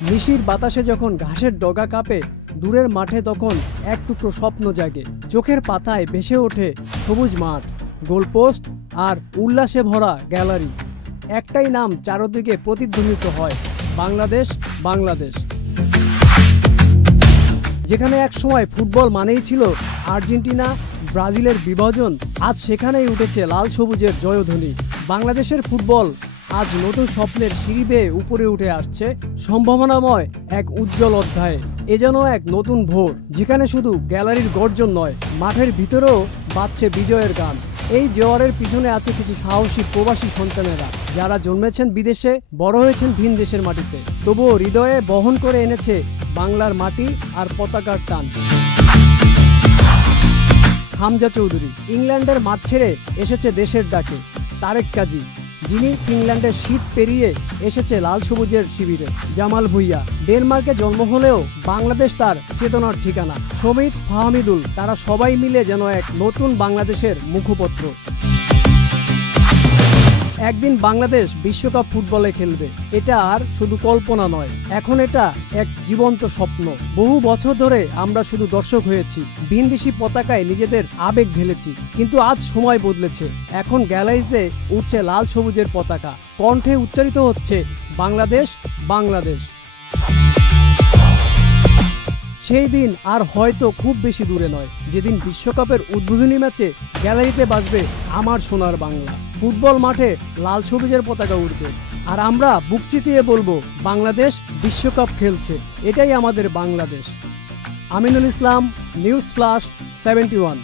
নিশির বাতাসে যখন ঘাসের ডগা কাঁপে, দূরের মাঠে তখন এক টুকরো স্বপ্ন জাগে। চোখের পাতায় ভেসে ওঠে সবুজ মাঠ, গোলপোস্ট আর উল্লাসে ভরা গ্যালারি। একটাই নাম চারদিকে প্রতিধ্বনিত হয়, বাংলাদেশ, বাংলাদেশ। যেখানে এক সময় ফুটবল মানেই ছিল আর্জেন্টিনা, ব্রাজিলের বিভাজন, আজ সেখানেই উঠেছে লাল সবুজের জয়ধ্বনি। বাংলাদেশের ফুটবল আজ নতুন স্বপ্নের সিঁড়ি বেয়ে উপরে উঠে আসছে, সম্ভাবনাময় এক উজ্জ্বল অধ্যায়ে। এ যেন এক নতুন ভোর, যেখানে শুধু গ্যালারির গর্জন নয়, মাঠের ভিতরেও বাজছে বিজয়ের গান। এই জোয়ারের পিছনে আছে কিছু সাহসী প্রবাসী সন্তানেরা, যারা জন্মেছেন বিদেশে, বড় হয়েছেন ভিন দেশের মাটিতে, তবুও হৃদয়ে বহন করে এনেছে বাংলার মাটি আর পতাকার টান। হামজা চৌধুরী ইংল্যান্ডের মাঠ ছেড়ে এসেছে দেশের ডাকে। তারেক কাজী, যিনি ইংল্যান্ডের শীত পেরিয়ে এসেছে লাল সবুজের শিবিরে। জামাল ভুঁইয়া ডেনমার্কে জন্ম হলেও বাংলাদেশ তার চেতনার ঠিকানা। সমিত, ফাহমিদুল, তারা সবাই মিলে যেন এক নতুন বাংলাদেশের মুখপত্র। একদিন বাংলাদেশ বিশ্বকাপ ফুটবলে খেলবে, এটা আর শুধু কল্পনা নয়, এখন এটা এক জীবন্ত স্বপ্ন। বহু বছর ধরে আমরা শুধু দর্শক হয়েছি, ভিনদেশি পতাকায় নিজেদের আবেগ ঢেলেছি, কিন্তু আজ সময় বদলেছে। এখন গ্যালারিতে উঠছে লাল সবুজের পতাকা, কণ্ঠে উচ্চারিত হচ্ছে বাংলাদেশ, বাংলাদেশ। সেই দিন আর হয়তো খুব বেশি দূরে নয়, যেদিন বিশ্বকাপের উদ্বোধনী ম্যাচে গ্যালারিতে বাজবে আমার সোনার বাংলা। ফুটবল মাঠে লাল সবুজের পতাকা উঠবে, আর আমরা বুক চিতিয়ে বলবো, বাংলাদেশ বিশ্বকাপ খেলছে, এটাই আমাদের বাংলাদেশ। Aminul Islam, news flush 71।